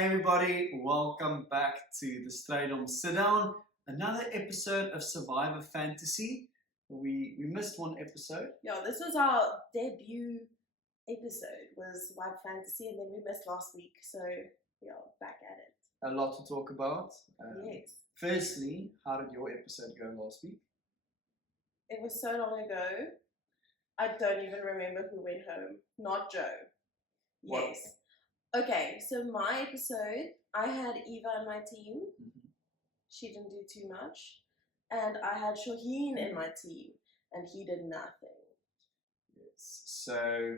Hi everybody, welcome back to the Strydoms Sit Down. Another episode of Survivor Fantasy. We missed one episode. Yeah, this was our debut episode, was Survivor Fantasy, and then we missed last week, so yeah, back at it. A lot to talk about. Yes. Firstly, how did your episode go last week? It was so long ago, I don't even remember who went home. Not Joe. What? Yes. Okay, so my episode, I had Eva on my team. Mm-hmm. She didn't do too much. And I had Shaheen in my team, and he did nothing. Yes. So...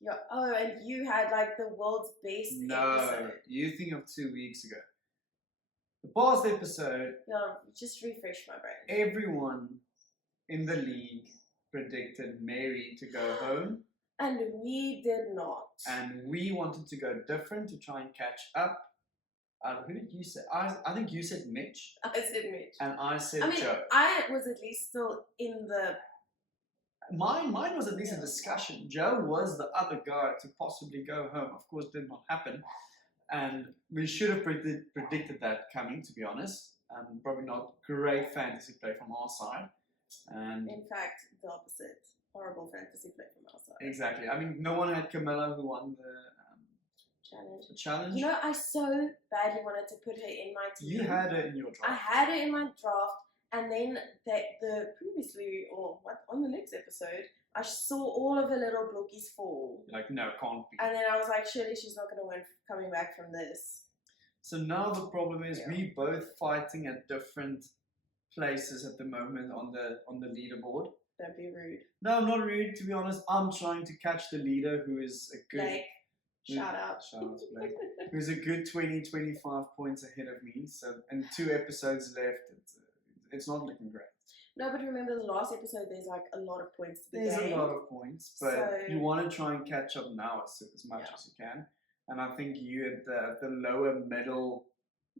Yeah. Oh, and you had like the world's best episode. You think of 2 weeks ago. The past episode... Yeah, just refresh my brain. Everyone in the league predicted Mary to go home. And we did not. And we wanted to go different to try and catch up. Who did you say? I think you said Mitch. I said Mitch. And I said I mean, Joe. I was at least still in the... Mine was at least a discussion. Joe was the other guy to possibly go home. Of course, did not happen. And we should have predicted that coming, to be honest. Probably not great fantasy play from our side. And in fact, the opposite. Horrible fantasy play from our side. Exactly. I mean, no one had Camilla who won the challenge. You know, I so badly wanted to put her in my team. You had her in your draft. I had her in my draft, and then on the next episode, I saw all of her little blockies fall. Like, no, can't be. And then I was like, surely she's not going to win coming back from this. So now the problem is we both fighting at different places at the moment on the leaderboard. Don't be rude. No, I'm not rude, to be honest. I'm trying to catch the leader who is a good... Blake, shout out. Shout out to Blake. Who's a good 20-25 points ahead of me. So, and 2 episodes left. It's not looking great. No, but remember the last episode, there's like a lot of points to be There's gained. a lot of points, but you want to try and catch up now as much as you can. And I think you at the lower middle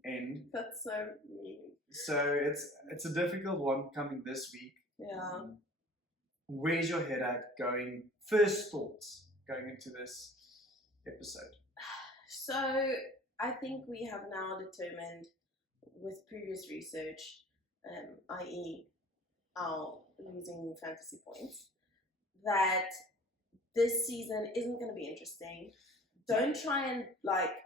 end. That's so mean. So it's a difficult one coming this week. Yeah. Where's your head at going? First thoughts going into this episode. So I think we have now determined with previous research, i.e. our losing fantasy points, that this season isn't going to be interesting. Don't try and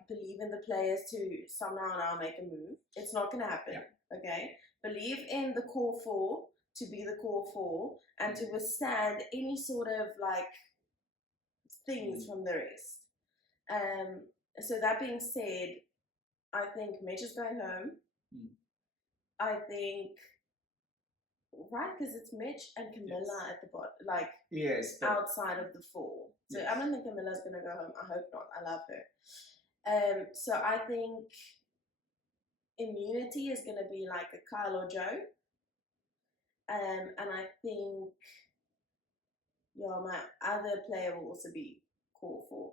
believe in the players to somehow now make a move. It's not going to happen. Yeah. Okay? Believe in the core 4 to be the core 4 and to withstand any sort of things from the rest. So that being said, I think Mitch is going home. I think, right, because it's Mitch and Camilla at the bottom, yes, outside of the 4. So I don't think Camilla's going to go home. I hope not. I love her. So I think immunity is going to be like a Kyle or Joe. And I think, my other player will also be core 4.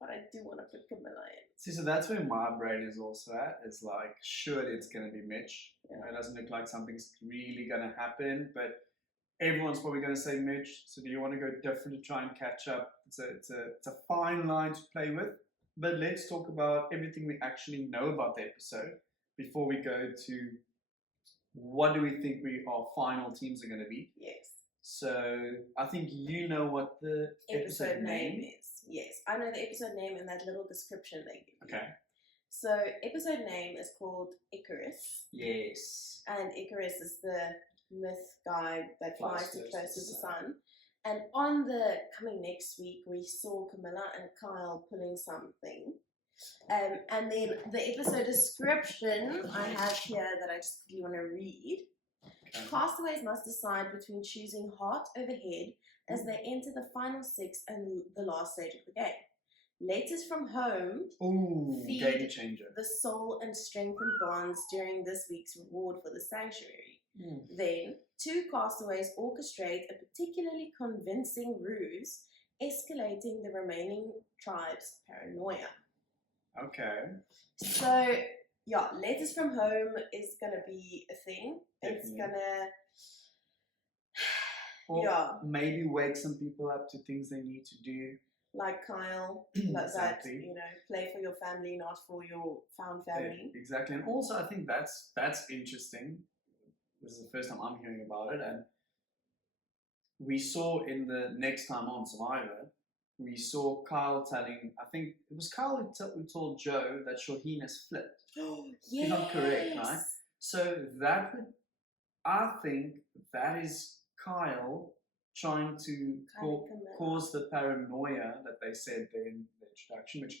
But I do want to put Camilla in. See, so that's where my brain is also at. It's like, surely it's going to be Mitch. Yeah. It doesn't look like something's really going to happen, but everyone's probably going to say Mitch. So do you want to go different to try and catch up? It's a fine line to play with. But let's talk about everything we actually know about the episode before we go to what do we think our final teams are going to be. Yes. So I think you know what the episode name is. Yes, I know the episode name and that little description they give you. Okay. So episode name is called Icarus. Yes. And Icarus is the myth guy that flies too close to the sun. And on the coming next week, we saw Camilla and Kyle pulling something. And then the episode description I have here that I just really want to read. Okay. Castaways must decide between choosing heart over head as they enter the final 6 and the last stage of the game. Letters from home feed game changer. The soul and strengthen bonds during this week's reward for the sanctuary. Then, 2 castaways orchestrate a particularly convincing ruse, escalating the remaining tribe's paranoia. Okay. So, letters from home is going to be a thing. Definitely. It's going to... Or maybe wake some people up to things they need to do. like Kyle, Exactly. that play for your family, not for your found family. Exactly, and also I think that's interesting. This is the first time I'm hearing about it, and we saw in the next time on Survivor, we saw Kyle telling, I think it was Kyle who told Joe that Shaheen has flipped. Yes. If I'm correct, right? So that would, I think that is Kyle trying to cause the paranoia that they said there in the introduction, which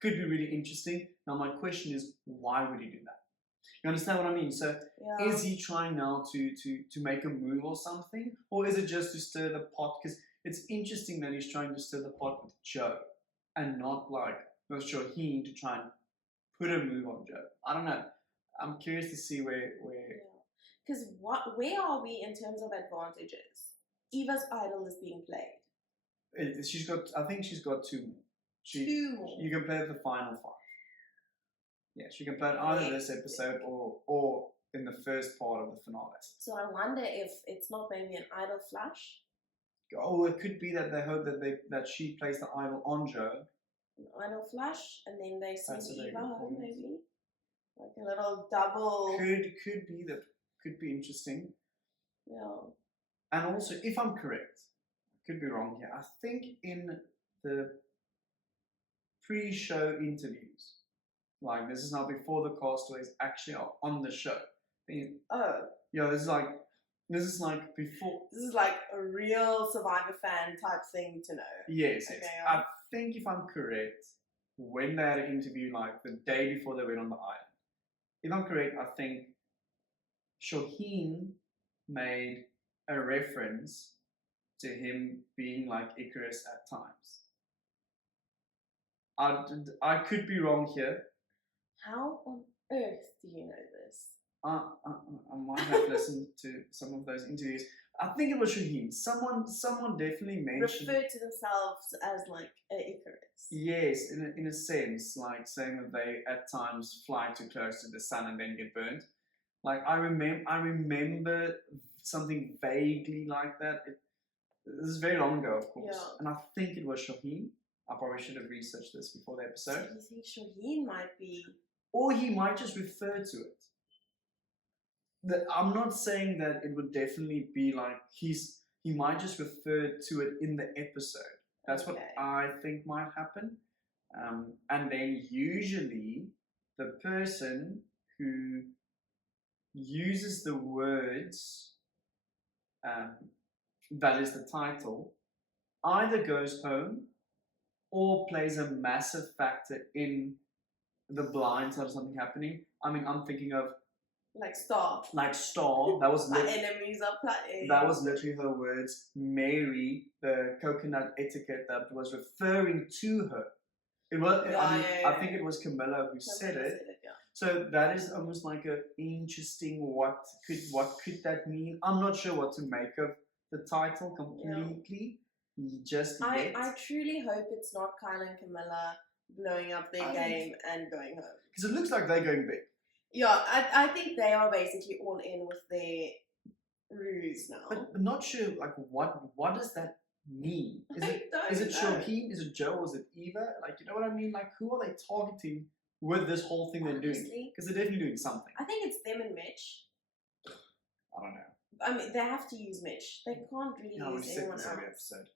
could be really interesting. Now my question is, why would he do that? You understand what I mean? So is he trying now to make a move or something? Or is it just to stir the pot? Because it's interesting that he's trying to stir the pot with Joe and not like with Shaheen to try and put a move on Joe. I don't know. I'm curious to see where because where are we in terms of advantages? Eva's idol is being played. She's got, I think she's got two more. Two more. You can play the final 5. Yeah, she can play it either this episode or in the first part of the finale. So I wonder if it's not maybe an idol flash. Oh, it could be that they hope that she plays the idol on Joe. An idol flash, and then they send Eva home, maybe like a little double. Could be that. Could be interesting. Yeah. And also, if I'm correct, I could be wrong here. I think in the pre-show interviews, like this is now before the castaways actually are on the show. Oh. Yeah, this is like before. This is like a real Survivor fan type thing to know. Yes, okay, yes. I think if I'm correct, when they had an interview like the day before they went on the island, if I'm correct, I think Shaheen made a reference to him being like Icarus at times. I could be wrong here. How on earth do you know this? I might have listened to some of those interviews. I think it was Shaheen. Someone definitely mentioned, referred to themselves as like an Icarus. Yes, in a sense, like saying that they at times fly too close to the sun and then get burnt. Like I remember something vaguely like that. This is very long ago, of course, and I think it was Shaheen. I probably should have researched this before the episode. So you think Shaheen might be, or he might just refer to it. I'm not saying that it would definitely be like he might just refer to it in the episode. That's what I think might happen. And then usually the person who uses the words that is the title either goes home or plays a massive factor in the blind side of something happening. I mean, I'm thinking of like Star. That was my enemies are playing. That was literally her words. Mary, the coconut etiquette that was referring to her. It was. I think it was Camilla who said it. So that is almost like a interesting. What could that mean? I'm not sure what to make of the title completely. Just yet. I truly hope it's not Kyle and Camilla blowing up their game and going home. Because it looks like they're going big. Yeah, I think they are basically all in with their ruse now. But not sure, like, what does that mean? Is it Shaheen? Is it Joe? Or is it Eva? Like, you know what I mean? Like, who are they targeting with this whole thing they're doing? Because they're definitely doing something. I think it's them and Mitch. I don't know. I mean, they have to use Mitch. They can't really use anyone else. Episode.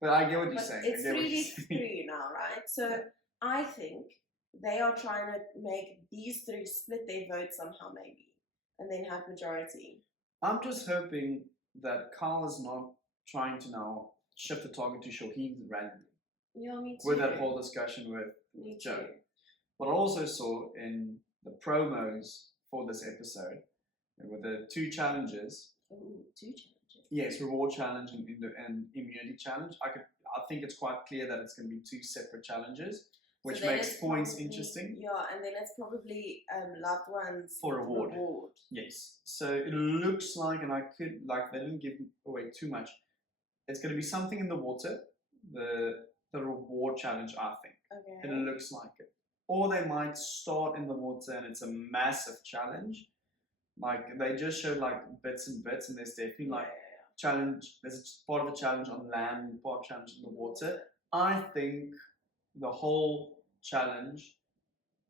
But I get what you're saying. It's 3v3 now, right? So I think they are trying to make these 3 split their vote somehow, maybe, and then have majority. I'm just hoping that Carl is not trying to now shift the target to Shaheen randomly. Yeah, me too. With that whole discussion with Joe. What I also saw in the promos for this episode were the 2 challenges. Ooh, 2 challenges. Yes, reward challenge and immunity challenge. I think it's quite clear that it's going to be 2 separate challenges, which makes points interesting. Yeah, and then it's probably loved ones for reward. Yes. So it looks like, and they didn't give away too much. It's going to be something in the water, the reward challenge, I think. Okay. It looks like it. Or they might start in the water and it's a massive challenge. Like they just showed like bits and there's definitely challenge. There's part of the challenge on land and part of the challenge in the water. I think the whole challenge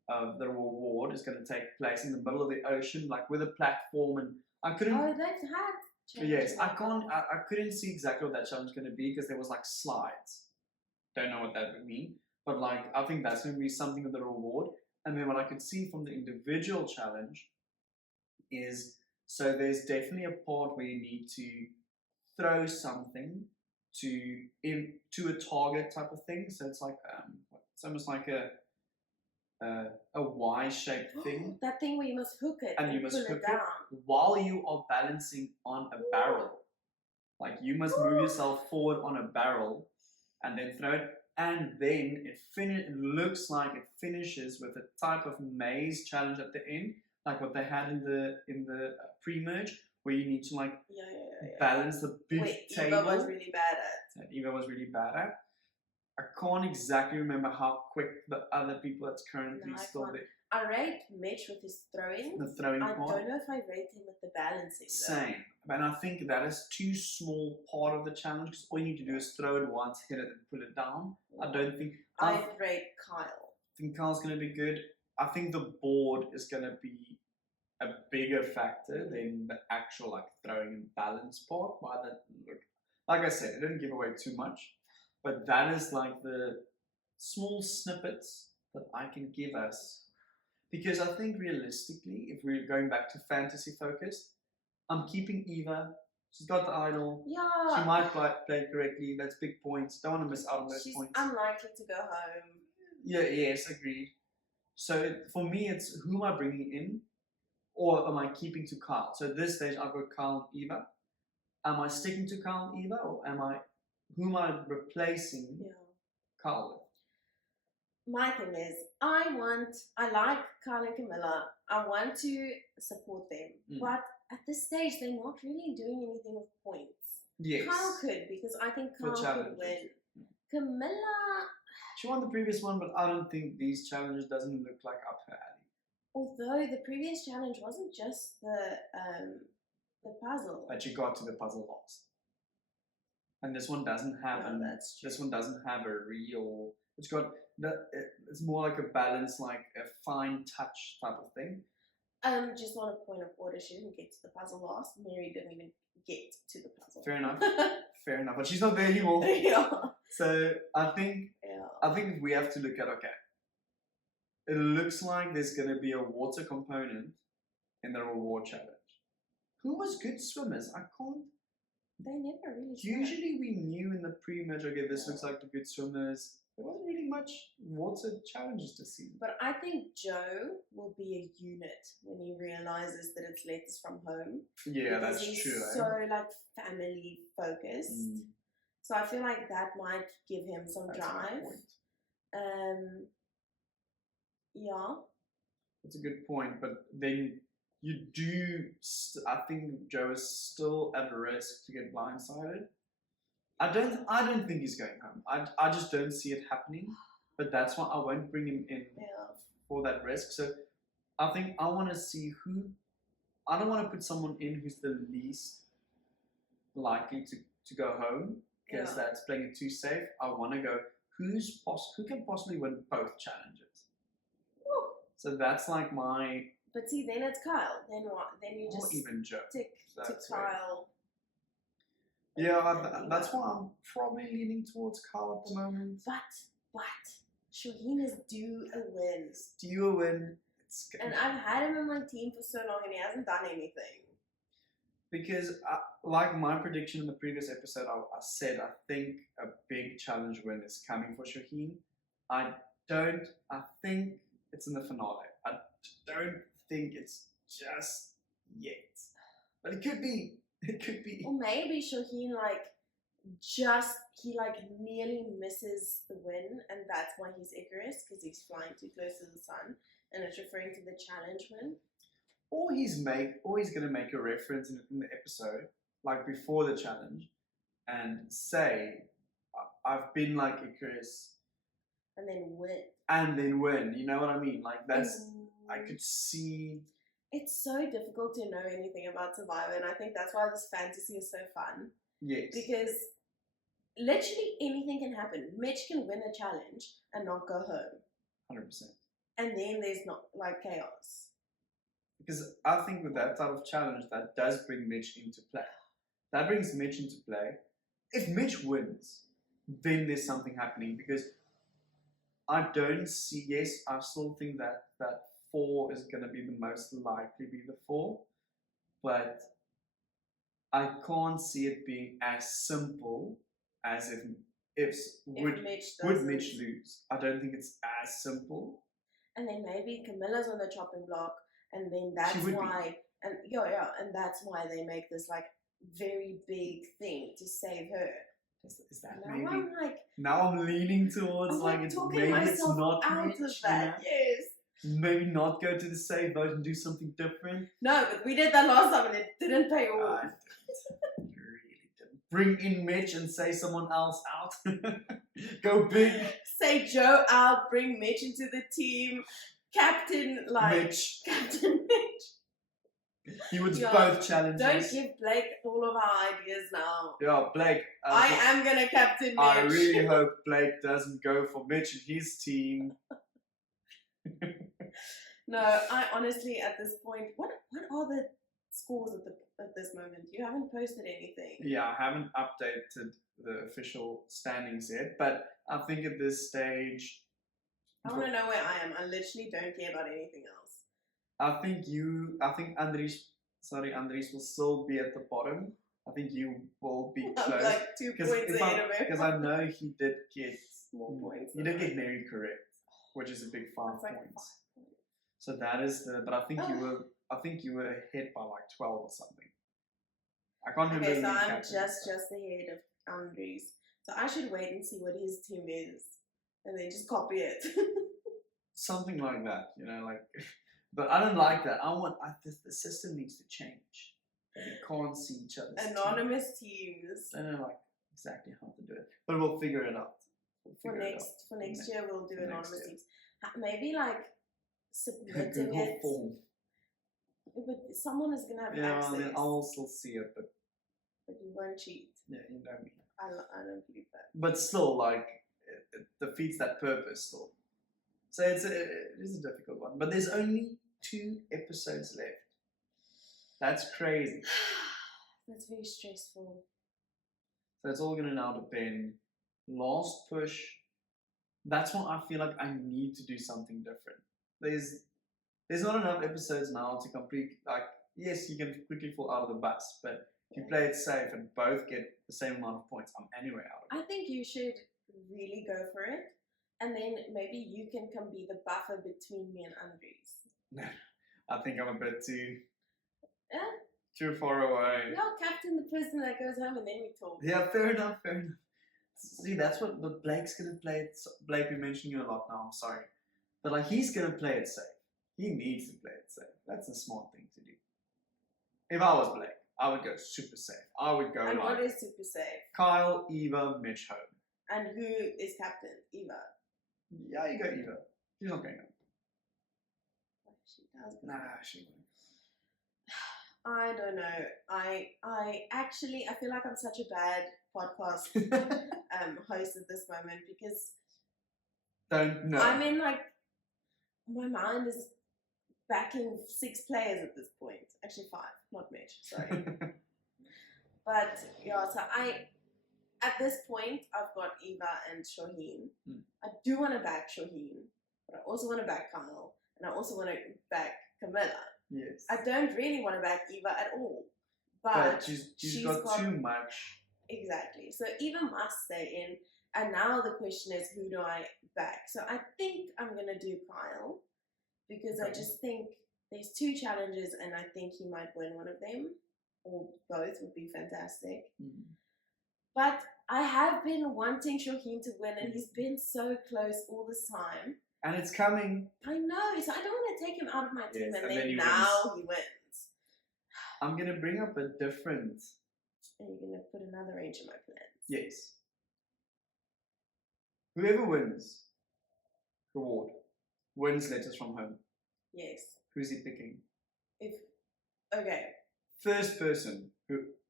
of the reward is going to take place in the middle of the ocean, like with a platform, and I couldn't. Oh, they've had. Yes, I like can't. that. I couldn't see exactly what that challenge is going to be because there was like slides. Don't know what that would mean, but like I think that's going to be something of the reward. And then what I could see from the individual challenge is so there's definitely a part where you need to throw something to a target type of thing. So it's like it's almost like a Y-shaped thing, That thing where you must hook it and you must pull hook it down. it while you are balancing on a barrel. Like you must move yourself forward on a barrel and then throw it, and then it looks like it finishes with a type of maze challenge at the end, like what they had in the pre-merge, where you need to like Yeah. balance the big Wait, table. Eva was really bad at. That Eva was really bad at. I can't exactly remember how quick the other people that's currently still there. I rate Mitch with his throwing. The throwing I part. don't know if I rate him with the balancing. Same. And I think that is too small part of the challenge because all you need to do is throw it once, hit it, and put it down. I don't think. I rate Kyle. I think Kyle's going to be good. I think the board is going to be a bigger factor than the actual like throwing and balance part. Like I said, it didn't give away too much, but that is like the small snippets that I can give us. Because I think realistically, if we're going back to fantasy focused, I'm keeping Eva. She's got the idol. Yeah. She might play correctly. That's big points. Don't want to miss out on those points. She's unlikely to go home. Yeah, yes, agreed. So for me, it's who am I bringing in? Or am I keeping to Kyle? So at this stage, I've got Kyle and Eva. Am I sticking to Kyle and Eva? Or who am I replacing Kyle with? My thing is, I like Kyle and Camilla. I want to support them. But at this stage, they're not really doing anything with points. Yes. Kyle could, because I think Kyle could win. Camilla... She won the previous one, but I don't think these challenges doesn't look like up her alley. Although the previous challenge wasn't just the puzzle. But she got to the puzzle last. And this one doesn't have this one doesn't have a real... It's more like a balance, like a fine touch type of thing. Just on a point of order, she didn't get to the puzzle last. Mary didn't even get to the puzzle. Fair enough. Fair enough. But she's not there anymore. Yeah. So I think we have to look at, okay, it looks like there's going to be a water component in the reward challenge. Who was good swimmers? I can't... They never really Usually we knew in the pre-merge, okay, this looks like the good swimmers. There wasn't really much water challenges to see. But I think Joe will be a unit when he realizes that it's letters from home. Yeah, because that's true. He's so like family focused. So I feel like that might give him some drive. Yeah. That's a good point. But then you do, I think Joe is still at risk to get blindsided. I don't think he's going home. I just don't see it happening. But that's why I won't bring him in for that risk. So I think I want to see who... I don't want to put someone in who's the least likely to go home, because that's playing it too safe. I want to go, who can possibly win both challenges? Woo. So that's like my... But see, then it's Kyle. Then what? Then you just... Or even Joe. Stick to Kyle. Yeah, that's why I'm probably leaning towards Kyle at the moment. But Shaheen is due a win. Due a win. And I've had him in my team for so long and he hasn't done anything. Because, like my prediction in the previous episode, I said I think a big challenge win is coming for Shaheen. I think it's in the finale. I don't think it's just yet. But it could be. It could be. Or maybe Shaheen he nearly misses the win, and that's why he's Icarus, because he's flying too close to the sun, and it's referring to the challenge win. Or he's gonna make a reference in the episode, like before the challenge, and say, I've been like Icarus. And then win. And then win. You know what I mean? Like that's I could see. It's so difficult to know anything about Survivor, and I think that's why this fantasy is so fun. Yes. Because literally anything can happen. Mitch can win a challenge and not go home. 100%. And then there's not like chaos. Because I think with that type of challenge, that does bring Mitch into play. That brings Mitch into play. If Mitch wins, then there's something happening. Because I don't see, yes, I still think that 4 is going to be the most likely be the 4. But I can't see it being as simple as if would Mitch lose. I don't think it's as simple. And then maybe Camilla's on the chopping block, and then that's why, and and that's why they make this like very big thing to save her. Is that now maybe? I'm like, now I'm leaning towards like it's maybe it's not out Mitch, of that. Yes. Maybe not go to the save vote and do something different. No, but we did that last time and it didn't pay off. Really didn't. Bring in Mitch and say someone else out. Go big. Say Joe out, bring Mitch into the team. Captain Mitch. He would both challenges. Don't give Blake all of our ideas now. Yeah, Blake. I am gonna captain Mitch. I really hope Blake doesn't go for Mitch and his team. No, I honestly at this point, what are the scores at this moment? You haven't posted anything. Yeah, I haven't updated the official standings yet, but I think at this stage, I want to know where I am. I literally don't care about anything else. I think Andries will still be at the bottom. I think you will be close. I'm like 2 points ahead of him. Because I know he did get more points. He did get Mary correct, which is a big 5 points. 5 points. So that is but I think you were ahead by like 12 or something. I can't remember. Okay, so I'm just ahead of Andries. So I should wait and see what his team is, and then just copy it. Something like that, like. But I don't like that. The system needs to change. We can't see each other's anonymous teams. I don't know exactly how to do it, but we'll figure it out. For next year, we'll do anonymous teams. Maybe like submitting it. Form. But someone is gonna have access. Yeah, I mean, I'll still see it, but you won't cheat. Yeah, you know me. I don't believe that. But still, like, it defeats that purpose still. So it is a difficult one. But there's only 2 episodes left. That's crazy. That's very stressful. So it's all going to now depend. Last push. That's what I feel like I need to do something different. There's not enough episodes now to complete. Like, yes, you can quickly fall out of the bus, but if you play it safe and both get the same amount of points, I'm anyway out of it. I think you should really go for it. And then maybe you can come be the buffer between me and Andries. No, I think I'm a bit too far Yeah, away. captain the person that goes home and then we talk. Yeah, fair enough. See, that's what Blake's going to play it. Blake, we mentioned you a lot now, I'm sorry. But like, he's going to play it safe. He needs to play it safe. That's a smart thing to do. If I was Blake, I would go super safe. I would go and what is super safe? Kyle, Eva, Mitch home. And who is captain? Eva. Yeah, you go Eva. She's not going home. She does. Nah, she won't. I don't know. I actually feel like I'm such a bad podcast host at this moment because don't know. I mean, like, my mind is backing 6 players at this point. Actually 5, not Mitch, sorry. But yeah, so at this point I've got Eva and Shaheen. I do want to back Shaheen, but I also want to back Kyle, and I also want to back Camilla. Yes. I don't really want to back Eva at all. But she's got too much. Exactly. So Eva must stay in. And now the question is, who do I back? So I think I'm going to do Kyle. Because I just think there's 2 challenges and I think he might win one of them. Or both would be fantastic. But I have been wanting Shaheen to win and he's been so close all this time. And it's coming. I know, so I don't want to take him out of my team and then he wins. I'm going to bring up a different... And you're going to put another range in my plans. Yes. Whoever wins, reward, wins letters from home. Yes. Who's he picking? Okay. First person,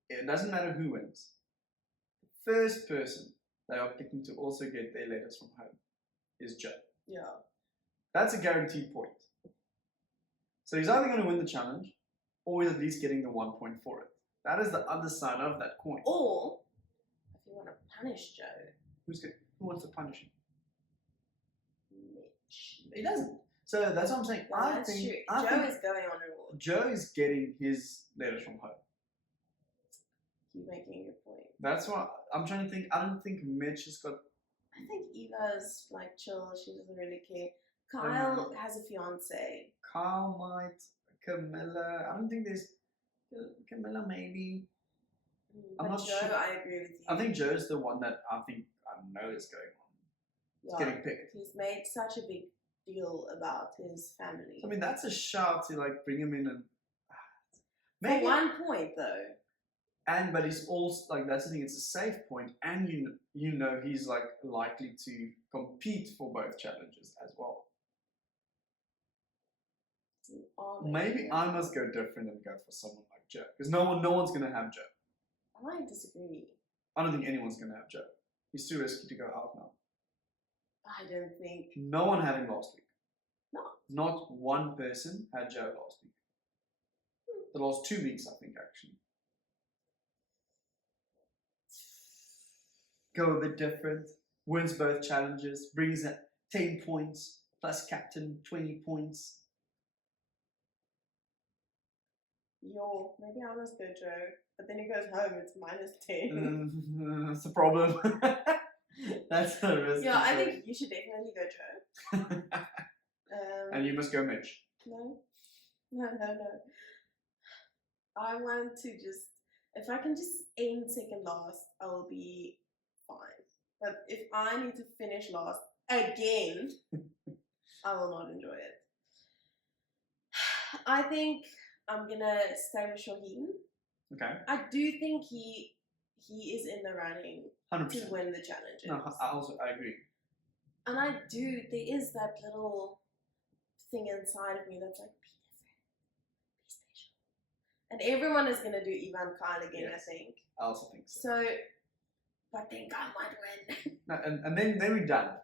it doesn't matter who wins. First person they are picking to also get their letters from home is Joe. Yeah. That's a guaranteed point. So he's either going to win the challenge or he's at least getting the 1 point for it. That is the other side of that coin. Or, if you want to punish Joe, Who wants to punish him? Mitch. He doesn't. So that's what I'm saying. No, that's true. Joe is going on reward. Joe is getting his letters from home. Keep making a good point. That's what I'm trying to think. I don't think Mitch has got. I think Eva's like chill. She doesn't really care. Kyle has a fiance. Kyle might. Camilla. I don't think there's. Camilla maybe. I'm not Joe, sure. I agree with you. I think Joe's the one that I know is going on. It's getting picked. He's made such a big deal about his family. I mean, that's a shout to like bring him in and. For 1 point though. But he's also like that's the thing. It's a safe point, and you know he's like likely to compete for both challenges as well. Maybe I must go different and go for someone like Joe because no one's gonna have Joe. I disagree. I don't think anyone's gonna have Joe. He's too risky to go out now. I don't think. No one had him last week. No. Not one person had Joe last week. The last 2 weeks, I think, actually. Go a bit different. Wins both challenges. Brings in 10 points. Plus captain, 20 points. Maybe I must go Joe. But then he goes home, it's -10. That's a problem. That's the risk. Yeah, I think you should definitely go Joe. And you must go Mitch. No. I want to just, if I can just end second last, I will be fine. But if I need to finish last again, I will not enjoy it. I think I'm gonna stay with Shaheen. Okay. I do think he is in the running 100%. to win the challenges. No, I agree. And there is that little thing inside of me that's like, be different, be special. And everyone is gonna do Eva and Kyle again, Yes. I think. I also think so. So, but then Kyle might win. No, and then we're done.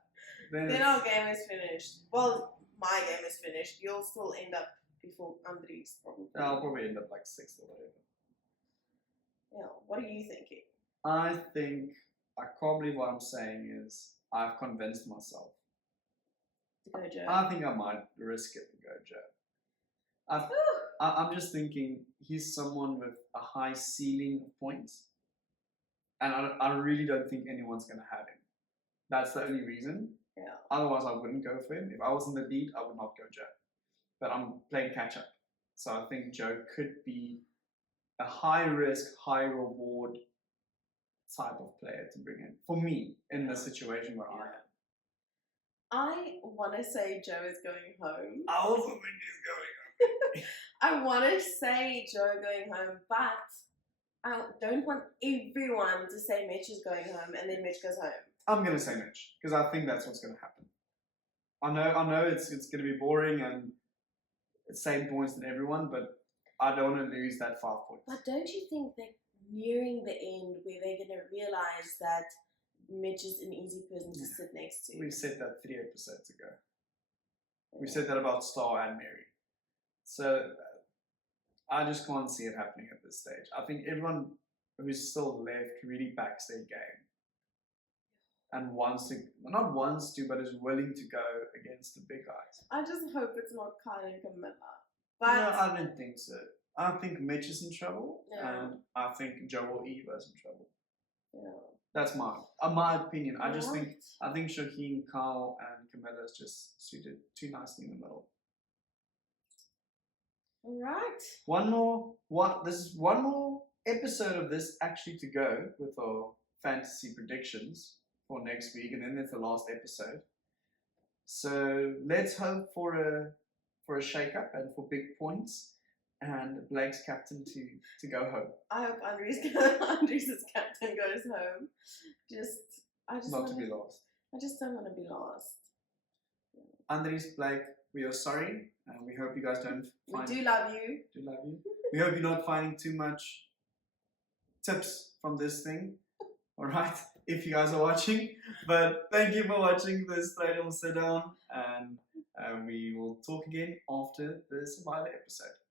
Then our game is finished. Well, my game is finished. You'll still end up before Andries, probably. I'll probably end up like 6th or whatever. Yeah. What are you thinking? I can't believe what I'm saying is I've convinced myself. To go Joe. I think I might risk it and go Joe. I'm just thinking he's someone with a high ceiling of points. And I really don't think anyone's going to have him. That's the only reason. Yeah. Otherwise, I wouldn't go for him. If I was in the lead, I would not go Joe. But I'm playing catch up. So I think Joe could be a high risk, high reward type of player to bring in. For me, in the situation where I am. I want to say Joe is going home. I also think he's going home. I want to say Joe going home, but I don't want everyone to say Mitch is going home and then Mitch goes home. I'm going to say Mitch, because I think that's what's going to happen. I know it's going to be boring and it's same points than everyone, but I don't want to lose that 5 points. But don't you think that nearing the end where they're going to realize that Mitch is an easy person to sit next to? We said that 3 episodes ago. We said that about Star and Mary. So I just can't see it happening at this stage. I think everyone who's still left really backs their game. And not wants to, but is willing to go against the big guys. I just hope it's not Kyle and Camilla. But no, I don't think so. I think Mitch is in trouble, Yeah. and I think Joe or Eva is in trouble. yeah. That's my opinion. I think Shaheen, Kyle, and Camilla is just suited too nicely in the middle. All right. This is one more episode of this actually to go with our fantasy predictions for next week, and then it's the last episode. So let's hope for a shake-up and for big points, and Blake's captain to go home. I hope Andries' captain goes home. I just Not to be lost. I just don't want to be lost. Andries, Blake, we are sorry, and we hope you guys don't find. We do love you. Do love you. We hope you're not finding too much tips from this thing. All right. if you guys are watching. But thank you for watching this Strydoms sit down, and we will talk again after the Survivor episode.